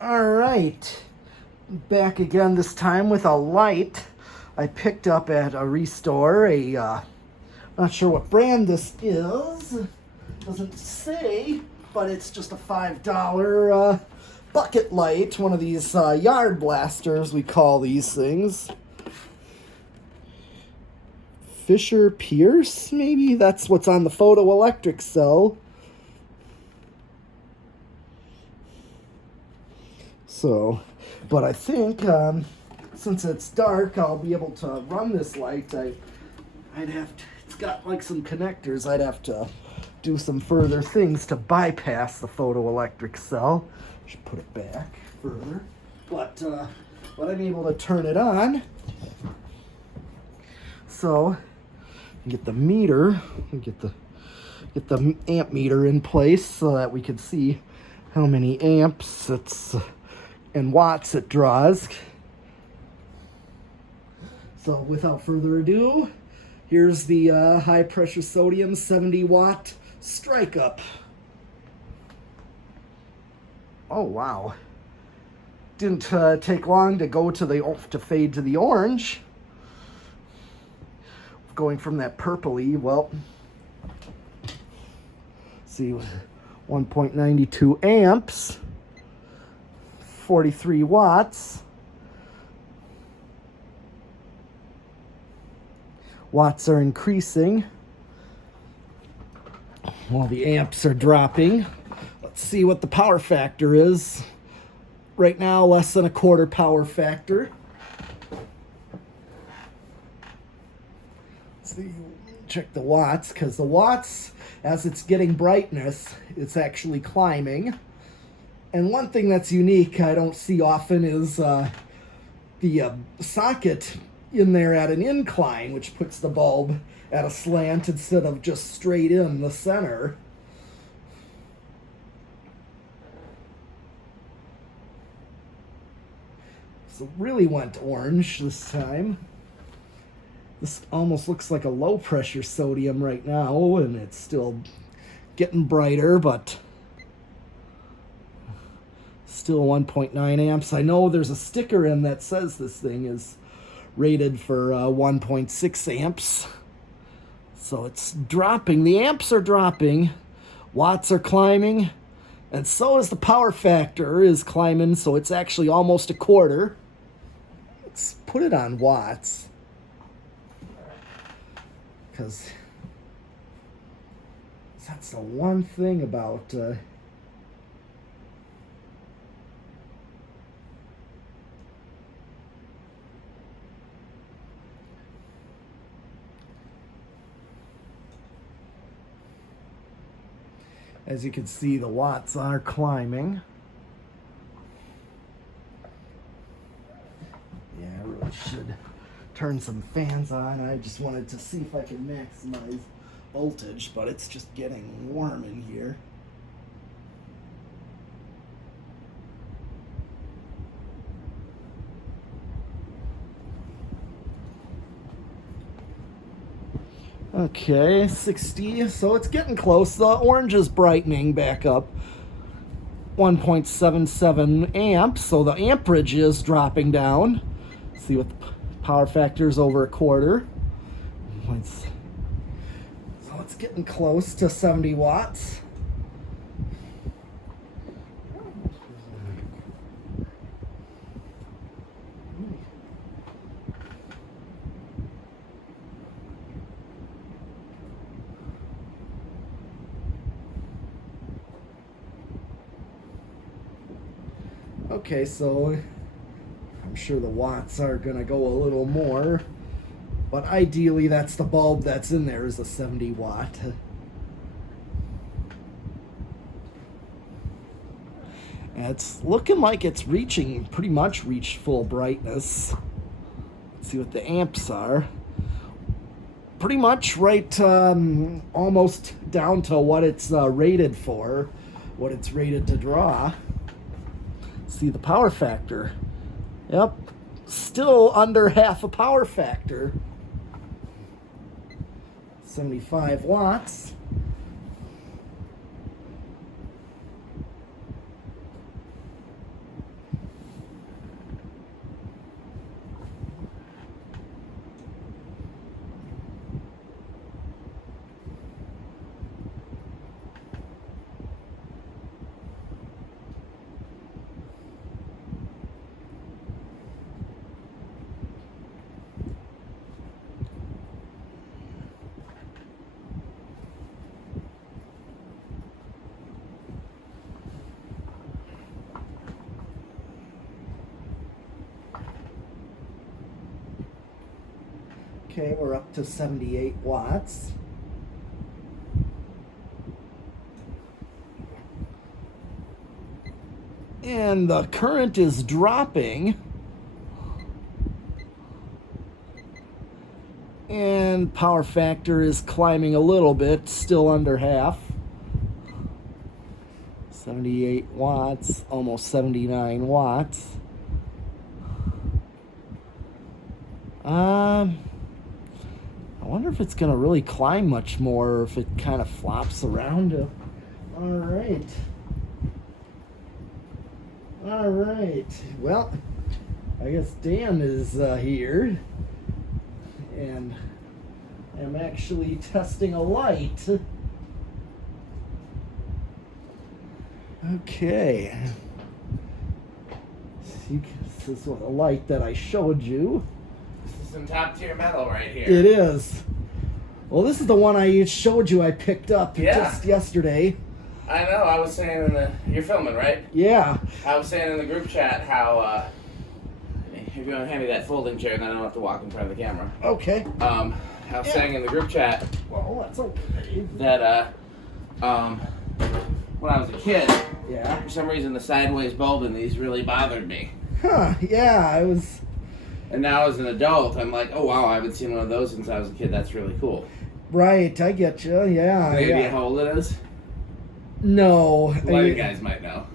All right, back again this time with a light I picked up at a restore. Not sure what brand this is. Doesn't say, but it's just a $5 bucket light. One of these yard blasters, we call these things. Fisher Pierce, maybe? That's what's on the photoelectric cell. So, but I think since it's dark, I'll be able to run this light. I'd have to, it's got like some connectors. I'd have to do some further things to bypass the photoelectric cell. Should put it back further. But I'm able to turn it on. So, get the meter, get the amp meter in place so that we can see how many amps and watts it draws. So without further ado, here's the high pressure sodium 70 watt strike up. Oh wow. Didn't take long to go to fade to the orange. Going from that purpley, well, see, 1.92 amps, 43 watts. Watts are increasing while the amps are dropping. Let's see what the power factor is. Right now, less than a quarter power factor. Check the watts, because the watts, as it's getting brightness, it's actually climbing. And one thing that's unique I don't see often is the socket in there at an incline, which puts the bulb at a slant instead of just straight in the center. So it really went orange this time. This almost looks like a low pressure sodium right now, and it's still getting brighter, but still 1.9 amps. I know there's a sticker in that says this thing is rated for 1.6 amps. So it's dropping. The amps are dropping. Watts are climbing. And so is the power factor is climbing, so it's actually almost a quarter. Let's put it on watts. Because that's the one thing about as you can see, the watts are climbing. Yeah, I really should turn some fans on. I just wanted to see if I can maximize voltage, but it's just getting warm in here. Okay, 60, so it's getting close. The orange is brightening back up. 1.77 amps, so the amperage is dropping down. See what the power factor is over a quarter. So it's getting close to 70 watts. Okay, so I'm sure the watts are gonna go a little more, but ideally that's the bulb that's in there is a 70 watt. And it's looking like it's pretty much reached full brightness. Let's see what the amps are. Pretty much right, almost down to what it's rated for, what it's rated to draw. See the power factor. Yep, still under half a power factor. 75 watts. Okay, we're up to 78 watts. And the current is dropping. And power factor is climbing a little bit, still under half. 78 watts, almost 79 watts. I wonder if it's going to really climb much more, or if it kind of flops around. All right. All right. Well, I guess Dan is here. And I'm actually testing a light. Okay. This is a light that I showed you. This is some top tier metal right here. It is. Well, this is the one I showed you I picked up just yesterday. I know. I was saying in the... You're filming, right? Yeah. I was saying in the group chat how... if you're going to hand me that folding chair, then I don't have to walk in front of the camera. Okay. I was saying in the group chat... Well, that's okay. That, when I was a kid... Yeah. For some reason, the sideways bulb in these really bothered me. Huh. Yeah, I was... And now as an adult, I'm like, oh, wow, I haven't seen one of those since I was a kid. That's really cool. Right, I get you. Yeah. Any idea how old it is? No. A lot of you guys might know.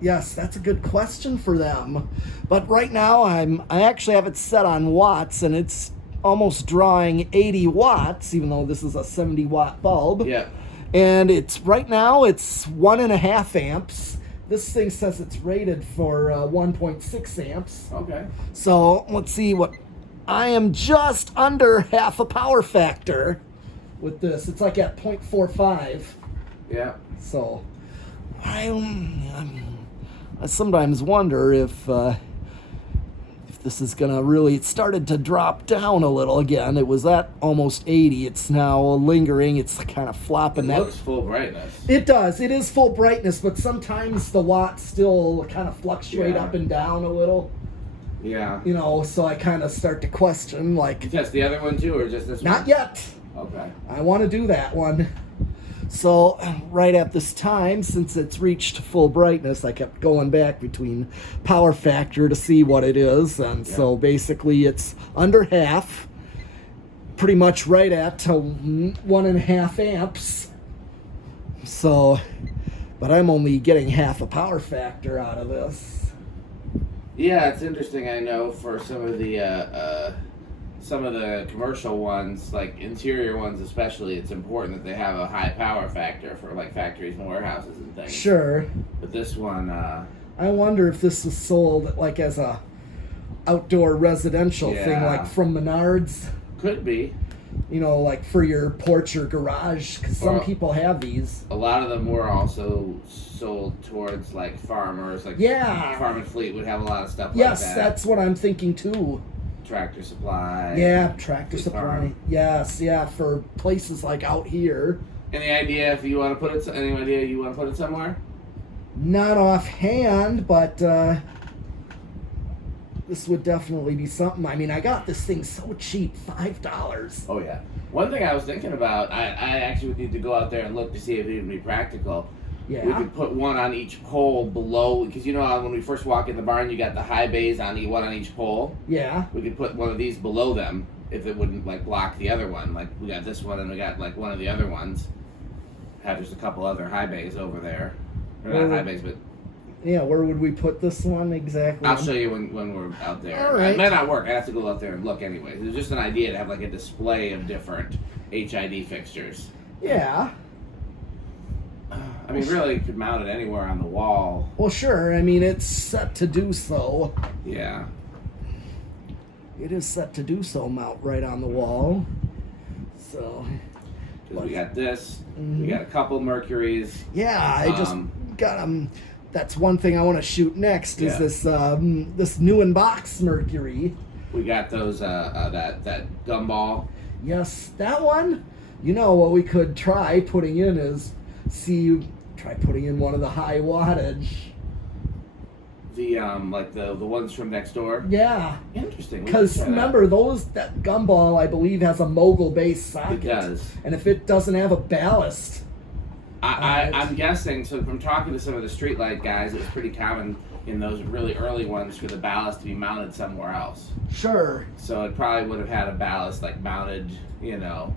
Yes, that's a good question for them. But right now, I actually have it set on watts, and it's almost drawing 80 watts, even though this is a 70-watt bulb. Yeah. And right now, it's 1.5 amps. This thing says it's rated for 1.6 amps. Okay. So let's see what... I am just under half a power factor with this. It's like at 0.45. Yeah. So I sometimes wonder if this is gonna really... It started to drop down a little again. It was at almost 80. It's now lingering. It's kind of flopping. It looks full brightness. It does. It is full brightness, but sometimes the watts still kind of fluctuate up and down a little. Yeah. You know, so I kind of start to question, like... You test the other one too, or just this one? Not yet. Okay. I want to do that one. So right at this time, since it's reached full brightness, I kept going back between power factor to see what it is. And so basically it's under half, pretty much right at 1.5 amps. So, but I'm only getting half a power factor out of this. Yeah, it's interesting. I know for some of the commercial ones, like interior ones especially, it's important that they have a high power factor for like factories and warehouses and things. Sure. But this one, I wonder if this was sold like as a outdoor residential thing, like from Menards. Could be. You know, like for your porch or garage, because some people have these. A lot of them were also sold towards like farmers, like Farm and Fleet would have a lot of stuff like that. Yes, that's what I'm thinking too. Tractor Supply. Yeah, Tractor Supply. Farm. Yes, yeah, for places like out here. Any idea if you want to put it? Any idea you want to put it somewhere? Not offhand, but this would definitely be something. I mean, I got this thing so cheap, $5. Oh yeah. One thing I was thinking about, I actually would need to go out there and look to see if it would be practical. Yeah. We could put one on each pole below, because you know how when we first walk in the barn, you got the high bays on one on each pole. Yeah. We could put one of these below them if it wouldn't like block the other one. Like we got this one and we got like one of the other ones. Have just a couple other high bays over there. Or not high bays, but yeah. Where would we put this one exactly? I'll show you when we're out there. All right. It might not work. I have to go out there and look anyway. It's just an idea to have like a display of different HID fixtures. Yeah. I mean, really, you could mount it anywhere on the wall. Well, sure. I mean, it's set to do so. Yeah. It is set to do so, mount right on the wall. So. We got this. We got a couple Mercuries. Yeah, I just got that's one thing I want to shoot next is this new in box Mercury. We got those that gumball. Yes, that one. You know what we could try putting in is try putting in one of the high wattage. The like the ones from next door. Yeah. Interesting. We Because can try remember, that gumball, I believe, has a mogul-based socket. It does. And if it doesn't have a ballast... I'm guessing, so from talking to some of the streetlight guys, it was pretty common in those really early ones for the ballast to be mounted somewhere else. Sure. So it probably would have had a ballast like mounted, you know,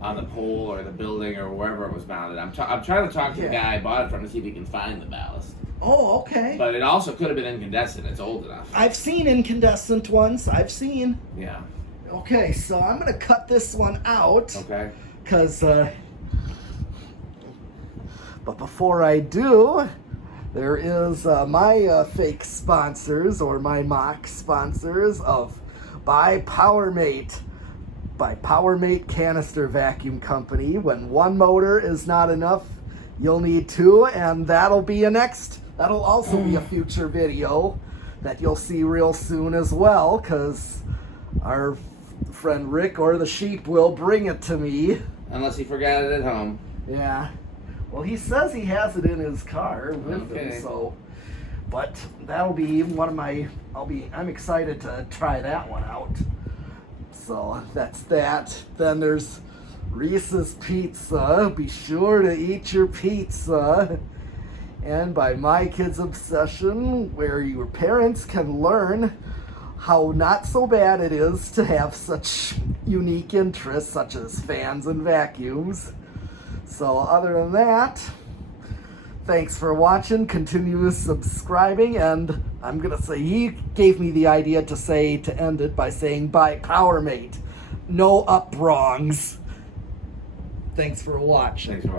on the pole or the building or wherever it was mounted. I'm trying to talk to the guy I bought it from to see if he can find the ballast. Oh, okay. But it also could have been incandescent. It's old enough. I've seen incandescent ones. I've seen. Yeah. Okay, so I'm going to cut this one out. Okay. Because, but before I do, there is my fake sponsors, or my mock sponsors of By PowerMate. By PowerMate Canister Vacuum Company. When one motor is not enough, you'll need two, and that'll also be a future video that you'll see real soon as well, because our friend Rick or the sheep will bring it to me. Unless he forgot it at home. Yeah. Well, he says he has it in his car with him, so. But that'll be one of my. I'm excited to try that one out. So that's that. Then there's Reese's Pizza. Be sure to eat your pizza. And by My Kids Obsession, where your parents can learn how not so bad it is to have such unique interests such as fans and vacuums. So other than that, thanks for watching, continue subscribing, and I'm going to say, he gave me the idea to end it by saying, by PowerMate, no up wrongs. Thanks for watching. Thanks for watching.